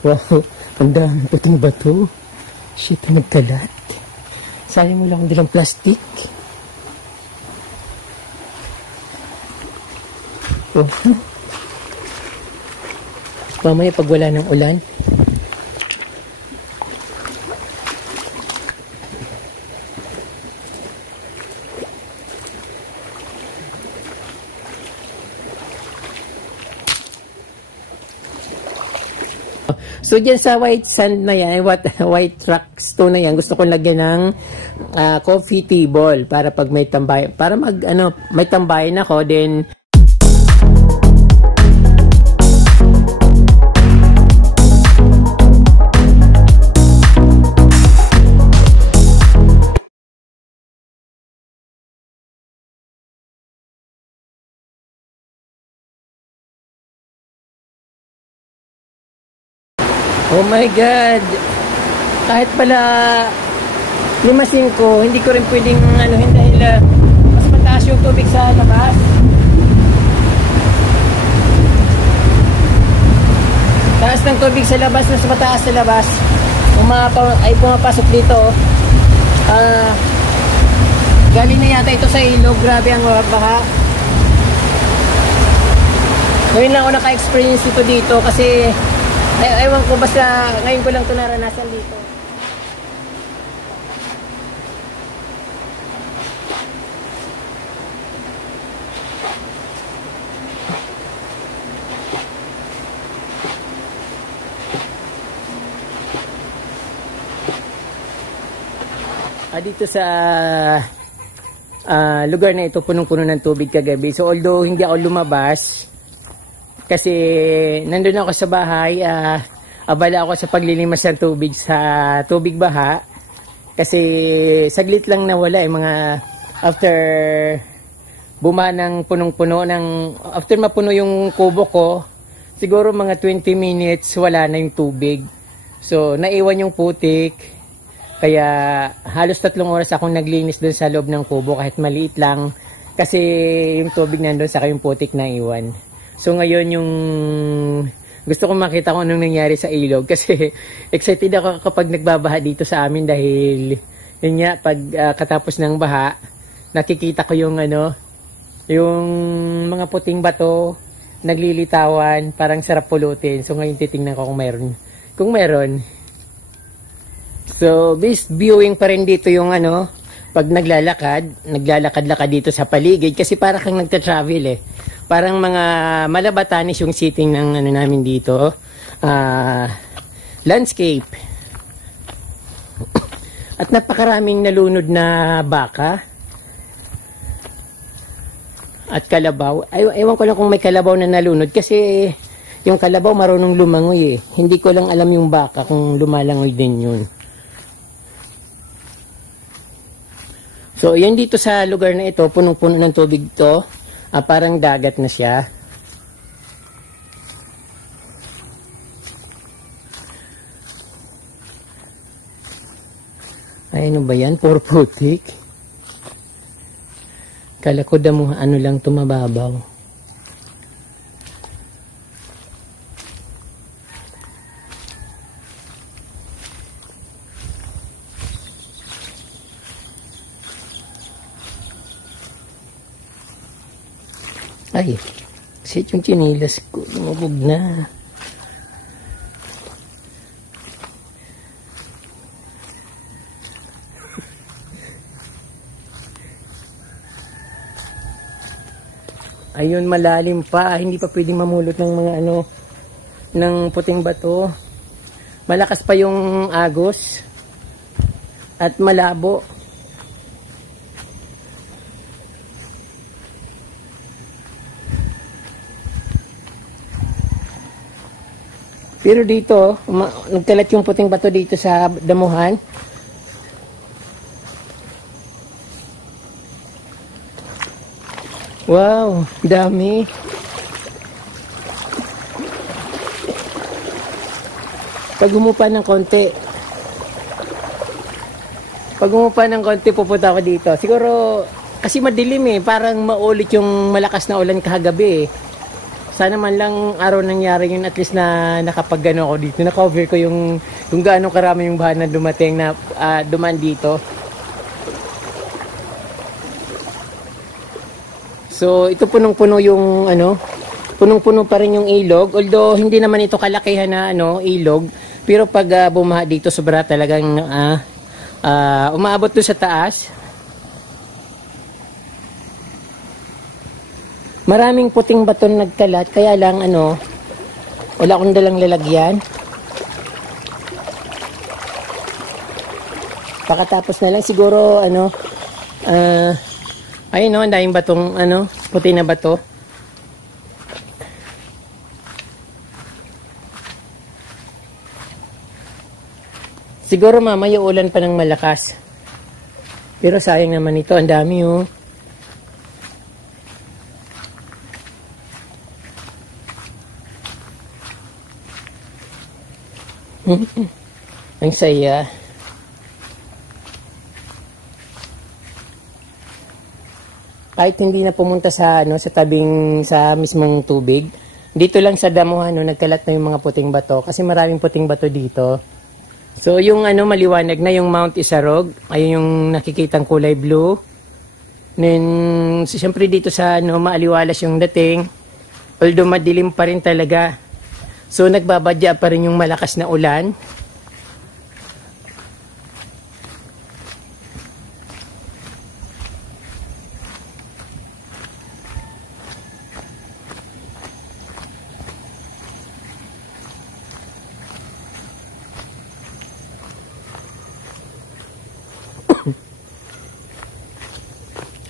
Wow, ang dami puting bato. Shit, nagkalat. Sayang mo lang kung dilang plastic. Oh. Mamaya pag wala ng ulan. So dyan sa white sand na yan, white rock stone na yan, gusto kong lagyan ng coffee table para pag may tambay, para may tambayan ako, then oh my God! Kahit pala limasin ko, hindi ko rin pwedeng dahil mas mataas yung tubig sa labas. Taas ng tubig sa labas, mas mataas sa labas. Ay pumapasok dito. Galing na yata ito sa ilog. Grabe ang baha. Ngayon lang ako naka-experience ito dito kasi ewan ko, basta ngayon ko lang ito naranasan dito. Dito sa lugar na ito, punong-puno ng tubig kagabi. So although hindi ako lumabas, kasi nandun ako sa bahay, abala ako sa paglilimas ng tubig sa tubig baha. Kasi saglit lang nawala mga after bumaha ng punong-puno, after mapuno yung kubo ko, siguro mga 20 minutes wala na yung tubig. So naiwan yung putik. Kaya halos 3 oras akong naglinis doon sa loob ng kubo kahit maliit lang. Kasi yung tubig nandun saka yung putik na iwan. So ngayon yung gusto kong makita kung anong nangyari sa ilog. Kasi excited ako kapag nagbabaha dito sa amin dahil yun nga pag katapos ng baha nakikita ko yung yung mga puting bato naglilitawan, parang sarap pulutin. So ngayon titingnan ko kung meron. So, this viewing pa rin dito yung pag naglalakad-lakad dito sa paligid kasi para kang nagta-travel eh. Parang mga Malabatanis yung sitting ng namin dito. Landscape. At napakaraming nalunod na baka. At kalabaw. Ewan ko lang kung may kalabaw na nalunod kasi yung kalabaw marunong lumangoy eh. Hindi ko lang alam yung baka kung lumalangoy din yun. So, yan dito sa lugar na ito, punong-puno ng tubig to. Parang dagat na siya. Ay, ano ba yan? Puro putik. Kala ko damo, lang tumababaw. Ay, sit yung chinilas ko, lumabog na. Ayun, malalim pa, hindi pa pwedeng mamulot ng mga ng puting bato. Malakas pa yung agos at malabo. Pero dito, nagkalat yung puting bato dito sa damuhan. Wow, dami. Pag humupa ng konti, pupunta ako dito. Siguro, kasi madilim eh. Parang maulit yung malakas na ulan kahagabi eh. Sana man lang araw nangyari yun, at least na nakapag-ano ako dito. Na-cover ko yung gaano karami yung baha na dumating na dumaan dito. So, ito punong-puno yung punong-puno pa rin yung ilog. Although, hindi naman ito kalakihan na ilog. Pero pag bumaha dito, sobra talagang umaabot doon sa taas. Maraming puting bato nagkalat, kaya lang wala akong dalang lalagyan. Pakatapos na lang siguro ayun ang daming batong puti na bato. Siguro mamaya ulan pa ng malakas. Pero sayang naman ito, ang dami oh. Ang saya. Kahit hindi na pumunta sa sa mismong tubig, dito lang sa damuhan nagkalat na yung mga puting bato kasi maraming puting bato dito. So yung maliwanag na yung Mount Isarog, ayun yung nakikitang kulay blue. Then siyempre dito sa maaliwalas yung dating, although madilim pa rin talaga. So nagbabadya pa rin yung malakas na ulan.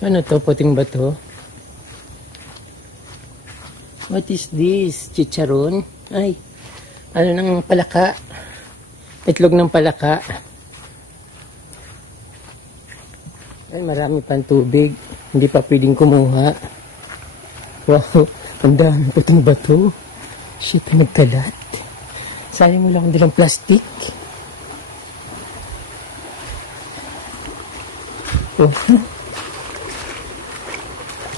Ano to, puting bato? What is this? Chicharon? Ay, ng palaka. Itlog ng palaka. Ay, marami pang tubig. Hindi pa pwedeng kumuha. Wow, ang dami puting bato. Shit, nagkalat. Sayang mo lang akong dalang plastic. Oh.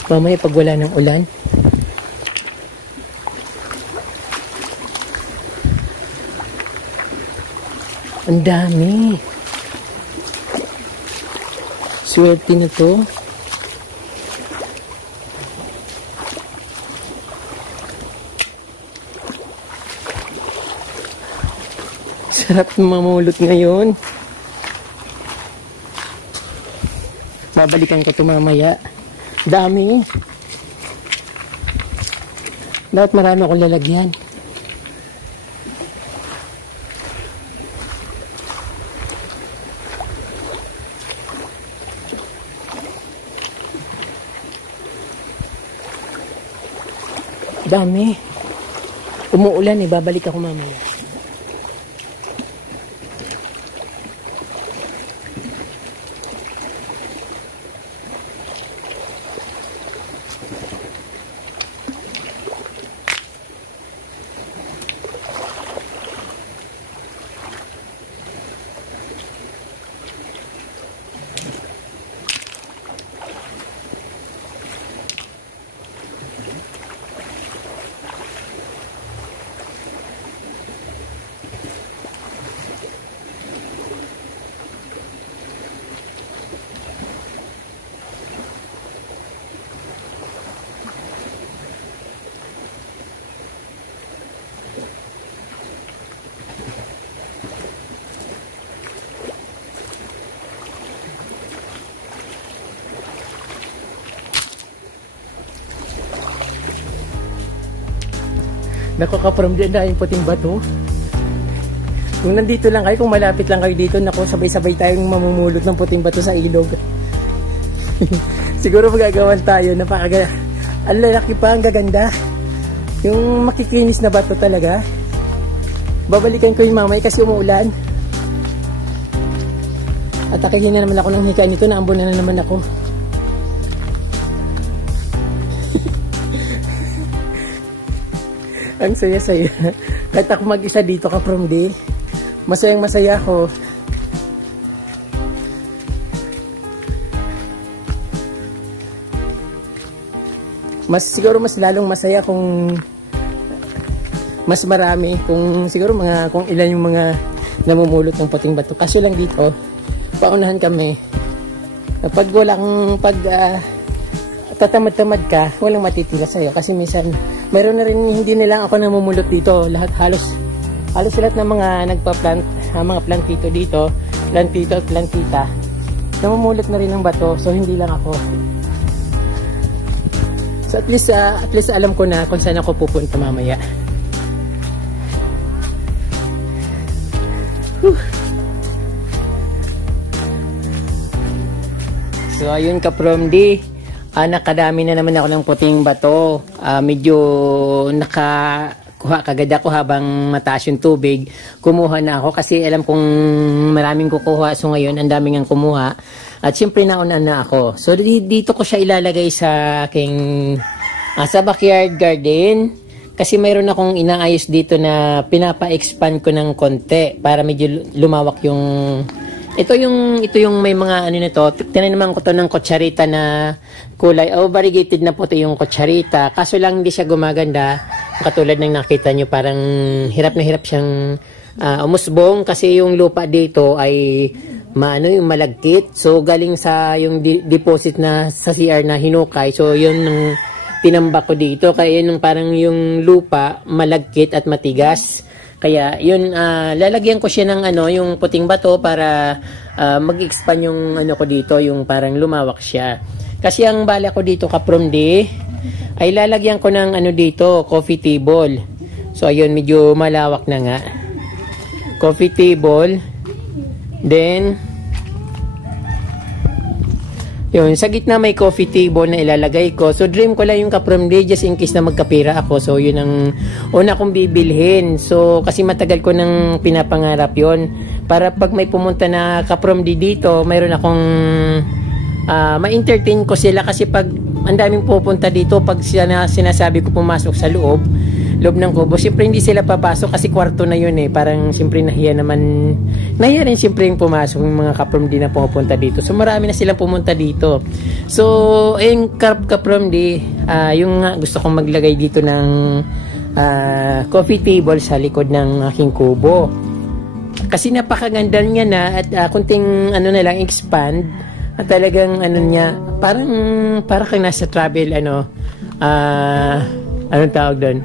Mamaya pag wala ng ulan. Ang dami. Swerte na to. Sarap mamulot ngayon. Babalikan ko ito mamaya. Dami. Dapat marami akong lalagyan. Dami. Umuulan babalik ako mamaya. Nakaka-from dyan na yung puting bato. Kung nandito lang kayo, kung malapit lang kayo dito, naku, sabay-sabay tayong mamumulot ng puting bato sa ilog. Siguro magagawan tayo, ang lalaki pa, ang gaganda. Yung makikinis na bato talaga. Babalikan ko yung mamay kasi umuulan. At akihin na naman ako ng hika nito, naambon na naman ako. Ang saya-saya. Kahit ako mag-isa dito ka from day, masayang-masaya ako. Siguro mas lalong masaya kung mas marami kung siguro kung ilan yung mga namumulot ng puting bato. Kaso lang dito, paunahan kami. Pag tatamad-tamad ka, walang matitira sa'yo. Kasi minsan, mayroon na rin hindi nila ako namumulot dito. Halos lahat ng mga nagpa-plant, mga plantito dito, plantito at plantita, namumulot na rin ng bato. So, hindi lang ako. So, at least alam ko na kung saan ako pupunta mamaya. So ayun ka-from D, nakadami na naman ako ng puting bato. Medyo nakakuha kagad ako habang mataas yung tubig. Kumuha na ako kasi alam kong maraming kukuha. So ngayon ang daming ang kumuha. At syempre nauna na ako. So dito ko siya ilalagay sa aking sa backyard garden. Kasi mayroon akong inaayos dito na pinapa-expand ko ng konti para medyo lumawak yung ito yung may mga ano nito. Tinanaman ko to ng kutsarita na kulay variegated na puti yung kutsarita. Kaso lang hindi siya gumaganda. Katulad ng nakita nyo, parang hirap na hirap siyang umusbong kasi yung lupa dito ay yung malagkit. So galing sa yung deposit na sa CR na hinukay. So yun ng tinambak ko dito, kaya yun parang yung lupa malagkit at matigas. Kaya yun, lalagyan ko siya ng yung puting bato para mag-expand yung ko dito, yung parang lumawak siya. Kasi ang bala ko dito ka-from D ay lalagyan ko ng dito, coffee table. So ayun, medyo malawak na nga. Coffee table. Then yun, sa gitna may coffee table na ilalagay ko. So, dream ko lang yung ka-from D just in case na magkapira ako. So, yun ang una kong bibilhin. So, kasi matagal ko nang pinapangarap yun. Para pag may pumunta na ka-from D dito, mayroon akong ma-entertain ko sila. Kasi pag ang daming pupunta dito, pag sinasabi ko pumasok sa loob ng kubo, siyempre hindi sila papasok kasi kwarto na yun eh. Parang siyempre nahiya rin siyempre yung pumasok yung mga ka-from D na pumunta dito. So marami na silang pumunta dito. So yung ka-from D, yung gusto kong maglagay dito ng coffee table sa likod ng aking kubo. Kasi napakaganda niya na at kunting na lang expand at talagang niya, parang kang nasa travel anong tawag doon?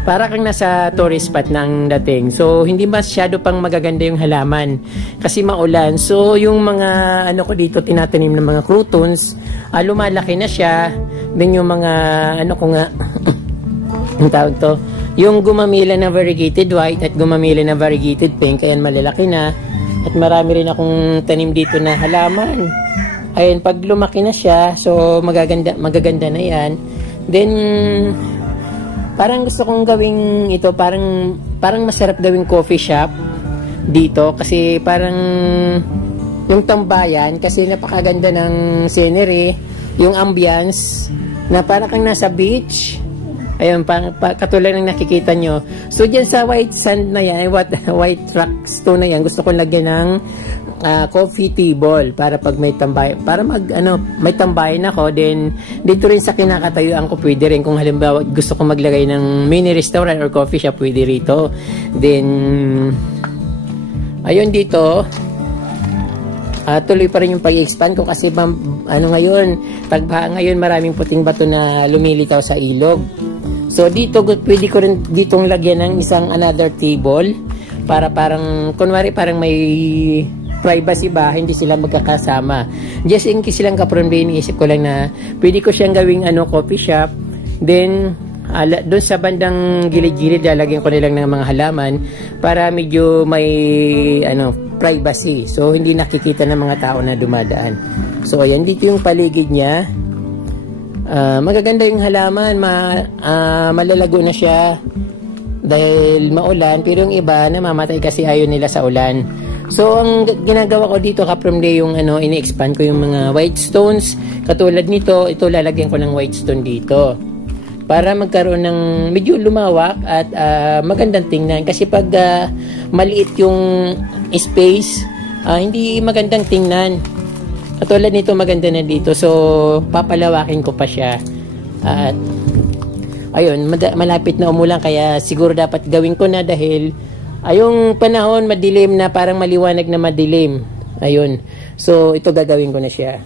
Para kang nasa tourist spot ng dating. So, hindi masyado pang magaganda yung halaman. Kasi maulan. So, yung mga, ko dito, tinatanim ng mga croutons, lumalaki na siya. Then, yung mga, ko nga, ang tawag to, yung gumamila na variegated white at gumamila na variegated pink, ayan, malalaki na. At marami rin akong tanim dito na halaman. Ayan, pag lumaki na siya, so, magaganda na yan. Then, parang gusto kong gawing ito, parang masarap gawing coffee shop dito kasi parang yung tambayan kasi napakaganda ng scenery, yung ambience na parang kang nasa beach. Ayun, katulad ng nakikita nyo. So, dyan sa white sand na yan, white rock stone na yan, gusto kong lagyan ng coffee table para pag may tambay, para may tambayan ako. Then, dito rin sa kinakatayuan ko, pwede rin kung halimbawa gusto kong maglagay ng mini restaurant or coffee shop, pwede rito. Then, ayun dito, tuloy pa rin yung pag-expand ko kasi ngayon maraming puting bato na lumilitaw sa ilog. So dito pwede ko rin ditong lagyan ng another table para parang kunwari parang may privacy ba, hindi sila magkakasama. Just in case silang ka-from D, iniisip ko lang na pwede ko siyang gawing coffee shop. Then doon sa bandang gilid-gilid lalagyan ko nilang ng mga halaman para medyo may privacy. So hindi nakikita ng mga tao na dumadaan. So ayan, dito yung paligid niya. Magaganda yung halaman, malalago na siya dahil maulan, pero yung iba namamatay kasi ayaw nila sa ulan. So ang ginagawa ko dito ka-from D, yung ini-expand ko yung mga white stones katulad nito. Ito lalagyan ko ng white stone dito para magkaroon ng medyo lumawak at magandang tingnan kasi pag maliit yung space, hindi magandang tingnan. Katulad nito, maganda na dito. So, papalawakin ko pa siya. At ayun, malapit na umulan kaya siguro dapat gawin ko na dahil yung panahon madilim na parang maliwanag na madilim. Ayun. So ito gagawin ko na siya.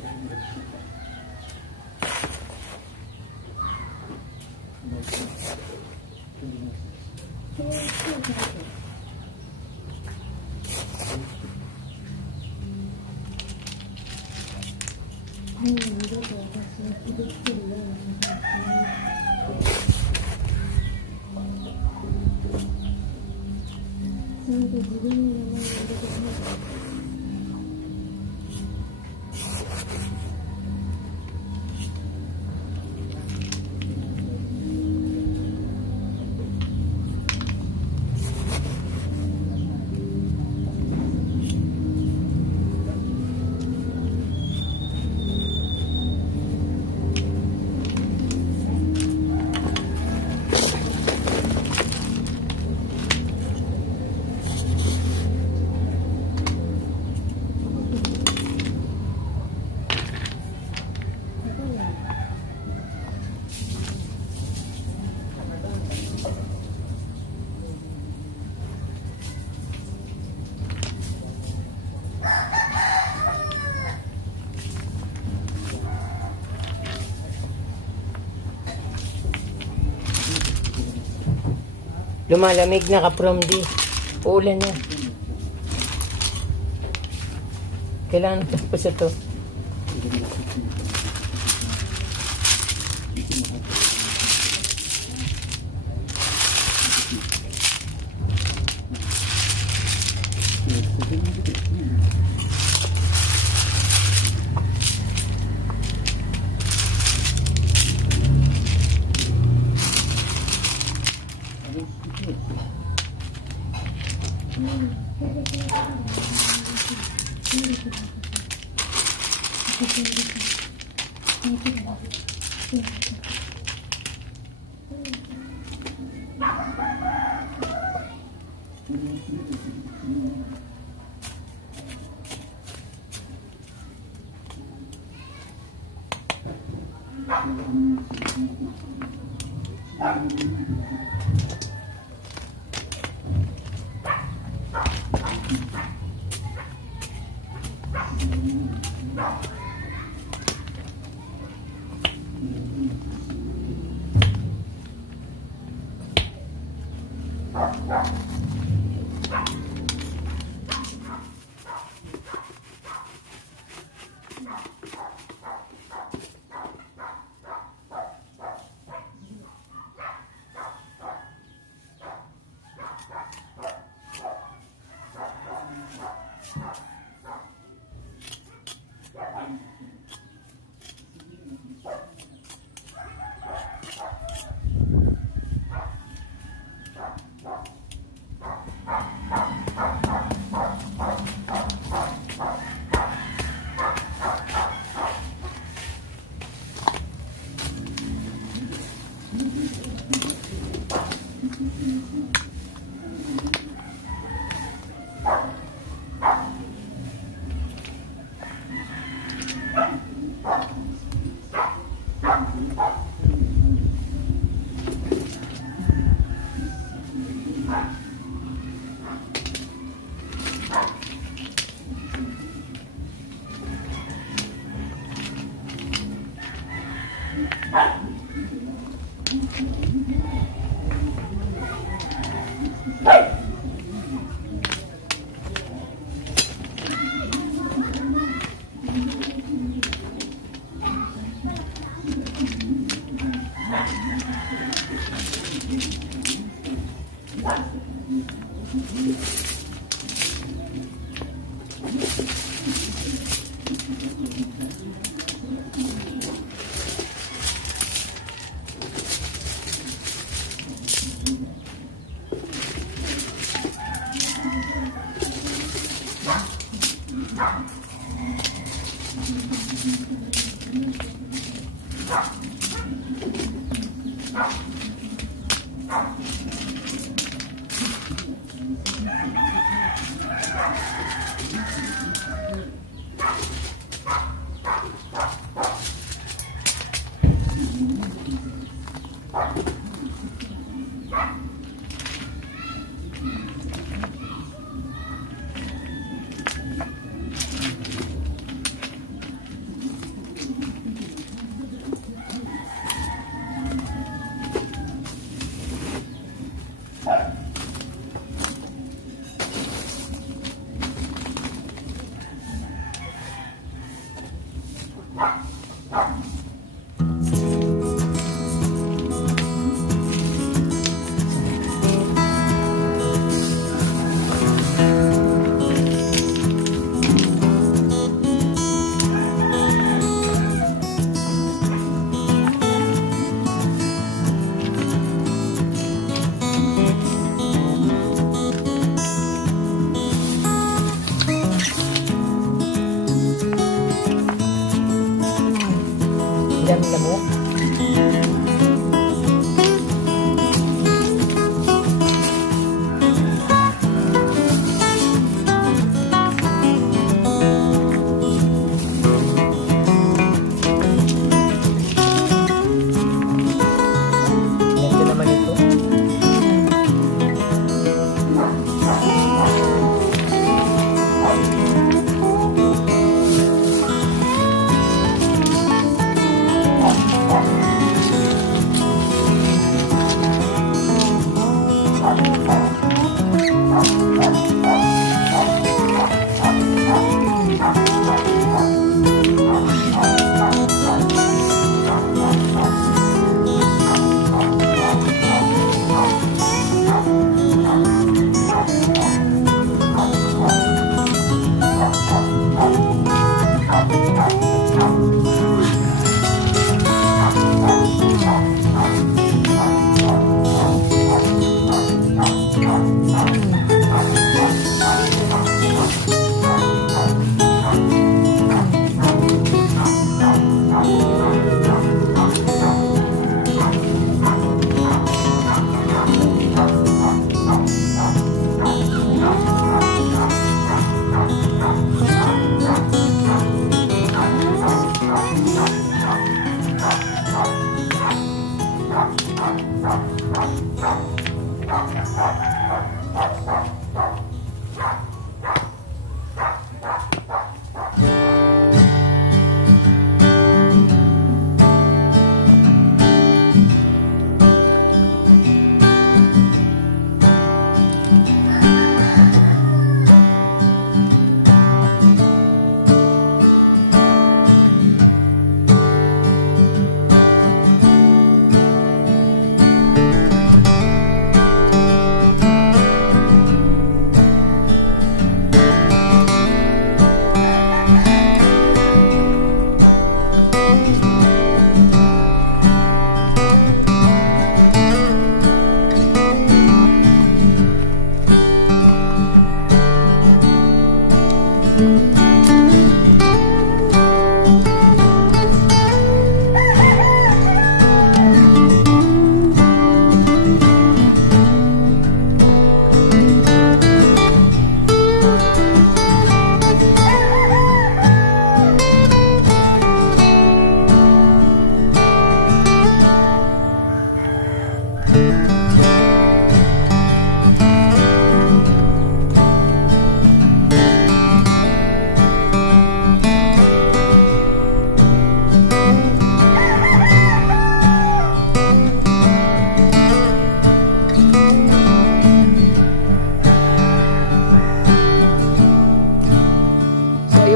Lumalamig na ka-from di. Uulan na. Kailangan tapos ito.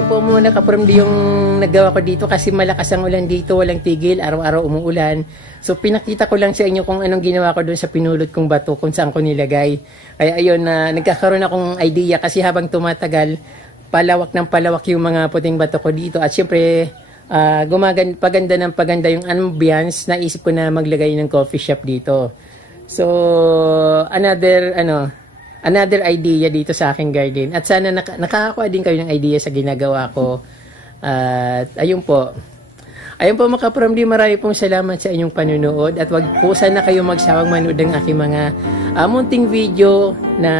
po muna kapramdi yung nagawa ko dito kasi malakas ang ulan dito, walang tigil, araw-araw umuulan. So pinakita ko lang sa inyo kung anong ginawa ko doon sa pinulot kong bato, kung saan ko nilagay. Kaya ayun, nagkakaroon akong idea kasi habang tumatagal, palawak ng palawak yung mga puting bato ko dito. At syempre, paganda ng paganda yung ambience, naisip ko na maglagay ng coffee shop dito. So, another idea dito sa aking garden. At sana nakakakuha din kayo ng idea sa ginagawa ko. At ayun po. Ayun po mga kapramdi, marami pong salamat sa inyong panunood. At wag po sana kayo magsawang manood ng aking mga munting video na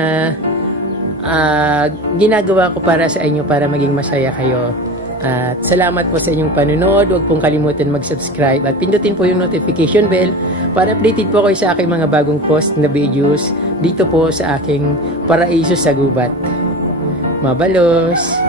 ginagawa ko para sa inyo para maging masaya kayo. At salamat po sa inyong panunood. Huwag pong kalimutan mag-subscribe at pindutin po yung notification bell para updated po kayo sa aking mga bagong post na videos dito po sa aking Paraiso sa Gubat. Mabalos!